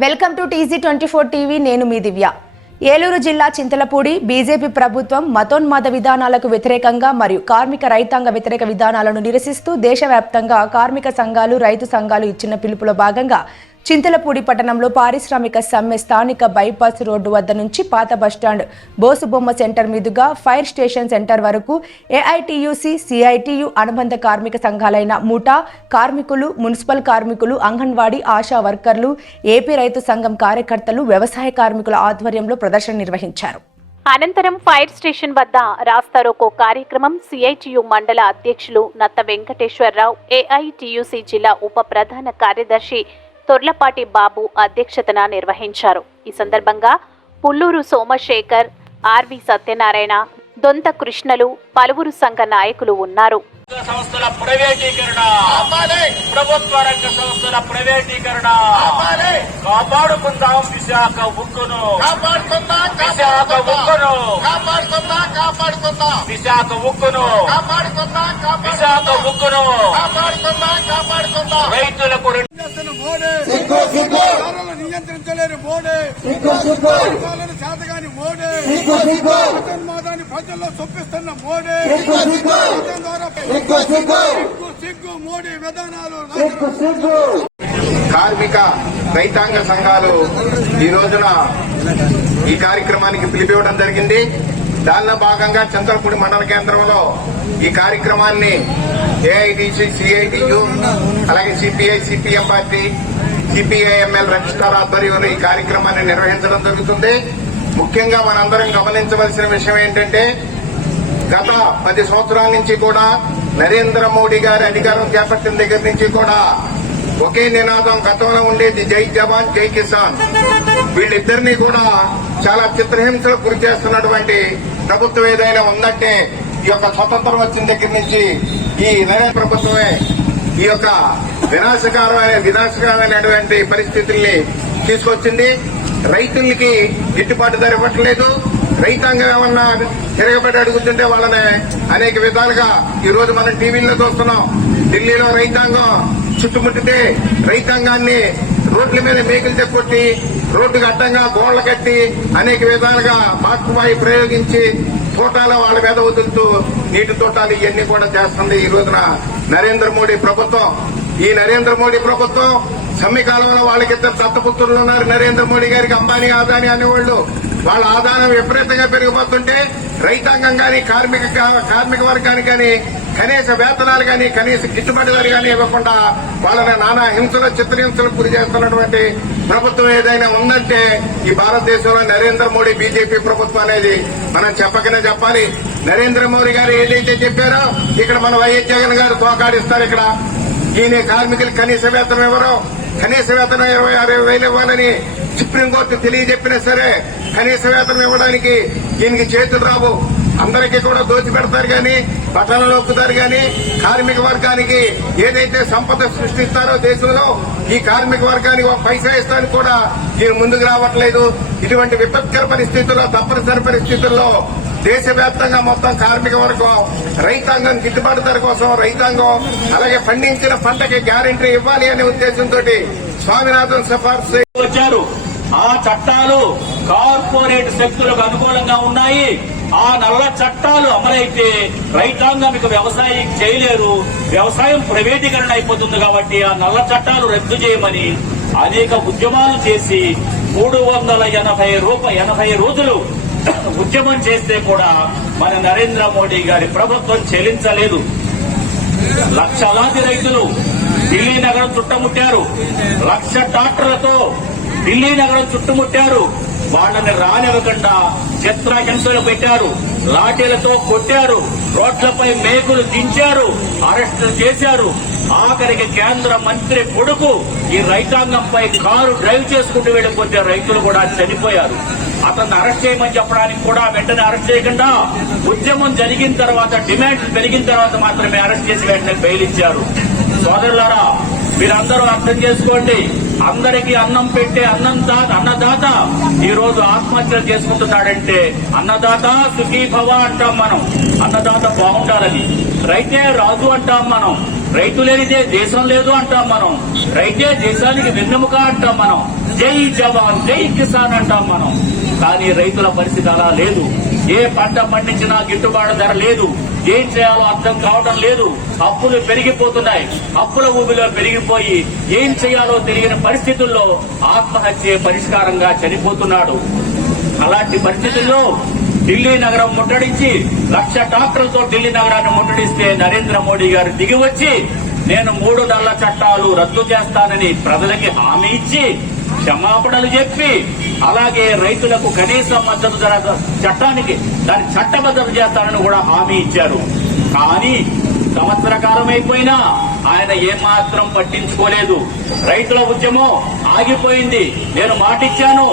Welcome to TG twenty four TV నేను మీ దివ్య. ఏలూరు జిల్లా చింతలపూడి బీజేపీ ప్రభుత్వం మతోన్మాద విధానాలకు వ్యతిరేకంగా మరియు కార్మిక రైతాంగ వ్యతిరేక విధానాలను నిరసిస్తూ దేశవ్యాప్తంగా కార్మిక సంఘాలు రైతు సంఘాలు ఇచ్చిన పిలుపులో భాగంగా చింతలపూడి పట్టణంలో పారిశ్రామిక సమ్మె స్థానిక బైపాస్ రోడ్డు వద్ద నుంచి పాత బస్టాండ్ బోసుబొమ్మ సెంటర్ మీదుగా ఫైర్ స్టేషన్ సెంటర్ వరకు ఏఐటియుసి సిఐటియు అనుబంధ కార్మిక సంఘాలైన ముఠా కార్మికులు మున్సిపల్ కార్మికులు అంగన్వాడీ ఆశా వర్కర్లు ఏపీ రైతు సంఘం కార్యకర్తలు వ్యవసాయ కార్మికుల ఆధ్వర్యంలో ప్రదర్శన నిర్వహించారు. అనంతరం ఫైర్ స్టేషన్ వద్ద రాస్తారోకో కార్యక్రమం సిఐటియు మండల అధ్యక్షులు నత్త వెంకటేశ్వరరావు ఏఐటియుసి జిల్లా ఉప ప్రధాన కార్యదర్శి తొర్లపాటి బాబు అధ్యక్షతన నిర్వహించారు. ఈ సందర్భంగా పుల్లూరు సోమశేఖర్ ఆర్వి సత్యనారాయణ దొంత కృష్ణలు పలువురు సంఘ నాయకులు ఉన్నారు. సంస్థల ప్రైవేటీకరణ. ప్రభుత్వ రంగ సంస్థల ప్రైవేటీకరణ. కాపాడుకుందాం విశాఖ ఉక్కును. కాపాడుతుందా విశాఖ ఉక్కును. కాపాడుతుందా కాపాడుతుందా విశాఖ ఉక్కును. కాపాడుతుందా విశాఖ ఉక్కును. కాపాడుతుందా కాపాడుతుందా రైతులకు చేస్తున్న మోడీ. ధరలు నియంత్రించలేని మోడీ. వర్గాలను చేతగాని మోడీ. మతోన్మాదాన్ని ప్రజల్లో చొప్పిస్తున్న మోడీ. మతం ద్వారా సిగ్గు సిగ్గు. మోడీ విధానాలు కార్మిక రైతాంగ సంఘాలు ఈ రోజున ఈ కార్యక్రమానికి పిలిపివ్వడం జరిగింది. దానిలో భాగంగా చంద్రపూడి మండల కేంద్రంలో ఈ కార్యక్రమాన్ని ఏఐడిసి సిఐటియు అలాగే CPI CPM party CPIML Red Star ఆధ్వర్యంలో ఈ కార్యక్రమాన్ని నిర్వహించడం జరుగుతుంది. ముఖ్యంగా మనందరం గమనించవలసిన విషయం ఏంటంటే గత పది సంవత్సరాల నుంచి కూడా నరేంద్ర మోడీ గారి అధికారం చేపట్టిన దగ్గర నుంచి కూడా ఒకే నినాదం గతంలో ఉండేది జై జవాన్ జై కిసాన్. వీళ్ళిద్దరినీ కూడా చాలా చిత్రహింసలకు గురి చేస్తున్నటువంటి ప్రభుత్వం ఏదైనా ఉందంటే ఈ యొక్క స్వతంత్రం వచ్చిన దగ్గర నుంచి ఈ నరేంద్ర ప్రభుత్వమే ఈ యొక్క వినాశకరమైన వినాశకరమైనటువంటి పరిస్థితుల్ని తీసుకొచ్చింది. రైతులకి గిట్టుబాటు ధర ఇవ్వట్లేదు. రైతాంగం ఏమన్నా తిరగబడి అడుగుతుంటే వాళ్ళని అనేక విధాలుగా ఈ రోజు మనం టీవీల్లో చూస్తున్నాం. ఢిల్లీలో రైతాంగం చుట్టుముట్టితే రైతాంగాన్ని రోడ్ల మీద మేకులు తెప్పొట్టి రోడ్డుకు అడ్డంగా గోళ్ళు కట్టి అనేక విధాలుగా బాష్పవాయు ప్రయోగించి తోటాల వాళ్ళ మీద వదులుతూ నీటి తోటాలు ఇవన్నీ కూడా చేస్తుంది ఈ రోజున నరేంద్ర మోడీ ప్రభుత్వం. ఈ నరేంద్ర మోడీ ప్రభుత్వం సమ్మె కాలంలో వాళ్ళకిద్దరు దత్తపుత్రులు ఉన్నారు. నరేంద్ర మోడీ గారికి అంబానీ ఆదాని అనేవాళ్ళు. వాళ్ళ ఆదాయం విపరీతంగా పెరిగిపోతుంటే రైతాంగం కానీ కార్మిక కార్మిక వర్గానికి కానీ కనీస వేతనాలు కానీ కనీస గిట్టుబాటు ధర కానీ ఇవ్వకుండా వాళ్ళని నానా హింసలు చిత్రహింసలకు గురి చేస్తున్నటువంటి ప్రభుత్వం ఏదైనా ఉందంటే ఈ భారతదేశంలో నరేంద్ర మోడీ బీజేపీ ప్రభుత్వం అనేది మనం చెప్పకనే చెప్పాలి. నరేంద్ర మోడీ గారు ఏదైతే చెప్పారో ఇక్కడ మన వైఎస్ జగన్ గారు తోకాడిస్తారు ఇక్కడ. ఈయన కార్మికులు కనీస వేతనం ఇవ్వరు కనీస వేతనం ఇరవై ఆరు వేలు ఇవ్వాలని సుప్రీంకోర్టు తెలియజెప్పినా సరే కనీస వేతనం ఇవ్వడానికి ఈయనకి చేతులు రావు. అందరికీ కూడా దోచి పెడతారు కానీ బట్టలు నొక్కుతారు కానీ కార్మిక వర్గానికి ఏదైతే సంపద సృష్టిస్తారో దేశంలో ఈ కార్మిక వర్గానికి ఒక పైసా ఇస్తానికి కూడా మీరు ముందుకు రావట్లేదు. ఇటువంటి విపత్కర పరిస్థితుల్లో తప్పనిసరి పరిస్థితుల్లో దేశవ్యాప్తంగా మొత్తం కార్మిక వర్గం రైతాంగం గిట్టుబాటు ధర కోసం రైతాంగం అలాగే పండించిన పంటకి గ్యారంటీ ఇవ్వాలి అనే ఉద్దేశంతో స్వామినాథన్ సిఫార్సు వచ్చారు. ఆ చట్టాలు కార్పొరేట్ శక్తులకు అనుకూలంగా ఉన్నాయి. ఆ నల్ల చట్టాలు అమలైతే రైతాంగం ఇక వ్యవసాయం చేయలేరు. వ్యవసాయం ప్రైవేటీకరణ అయిపోతుంది కాబట్టి ఆ నల్ల చట్టాలు రద్దు చేయమని అనేక ఉద్యమాలు చేసి మూడు వందల ఎనభై రూప ఎనభై రోజులు ఉద్యమం చేస్తే కూడా మన నరేంద్ర మోడీ గారి ప్రభుత్వం చెల్లించలేదు. లక్షలాది రైతులు ఢిల్లీ నగరం చుట్టముట్టారు. లక్ష ట్రాక్టర్లతో ఢిల్లీ నగరం చుట్టుముట్టారు. వాళ్ళని రానివ్వకుండా చిత్రహింసలు పెట్టారు. లాఠీలతో కొట్టారు. రోడ్లపై మేకులు దించారు. అరెస్టులు చేశారు. ఆఖరికి కేంద్ర మంత్రి కొడుకు ఈ రైతాంగంపై కారు డ్రైవ్ చేసుకుంటూ వెళ్ళిపోతే రైతులు కూడా చనిపోయారు. అతన్ని అరెస్ట్ చేయమని చెప్పడానికి కూడా వెంటనే అరెస్ట్ చేయకుండా ఉద్యమం జరిగిన తర్వాత డిమాండ్ పెరిగిన తర్వాత మాత్రమే అరెస్ట్ చేసి వెంటనే బెయిల్ ఇచ్చారు. సోదరులారా మీరందరూ అర్థం చేసుకోండి. అందరికీ అన్నం పెట్టే అన్నం దా- అన్నదాత ఈ రోజు ఆత్మహత్యలు చేసుకుంటున్నాడంటే అన్నదాత సుఖీభవ అంటాం మనం. అన్నదాత బాగుండాలని. రైతే రాజు అంటాం మనం. రైతు లేనిదే దేశం లేదు అంటాం మనం. రైతే దేశానికి వెన్నెముక అంటాం మనం. జై జవాన్ జై కిసాన్ అంటాం మనం. కానీ రైతుల పరిస్థితి అలా లేదు. ఏ పంట పండించినా గిట్టుబాటు ధర లేదు. ఏం చేయాలో అర్థం కావడం లేదు. అప్పులు పెరిగిపోతున్నాయి. అప్పుల ఊబిలో పెరిగిపోయి ఏం చేయాలో తెలియని పరిస్థితుల్లో ఆత్మహత్య పరిష్కారంగా చనిపోతున్నాడు. అలాంటి పరిస్థితుల్లో ఢిల్లీ నగరం ముట్టడించి లక్ష ట్రాక్టర్లతో ఢిల్లీ నగరాన్ని ముట్టడిస్తే నరేంద్ర మోడీ గారు దిగి వచ్చి నేను మూడు నల్ల చట్టాలు రద్దు చేస్తానని ప్రజలకి హామీ ఇచ్చి క్షమాపణలు చెప్పి అలాగే రైతులకు కనీస మద్దతు ధర చట్టానికి దాన్ని చట్టబద్ధత చేస్తానని కూడా హామీ ఇచ్చారు. కానీ సంవత్సర కాలం అయిపోయినా ఆయన ఏమాత్రం పట్టించుకోలేదు. రైతుల ఉద్యమం ఆగిపోయింది. నేను మాటిచ్చాను.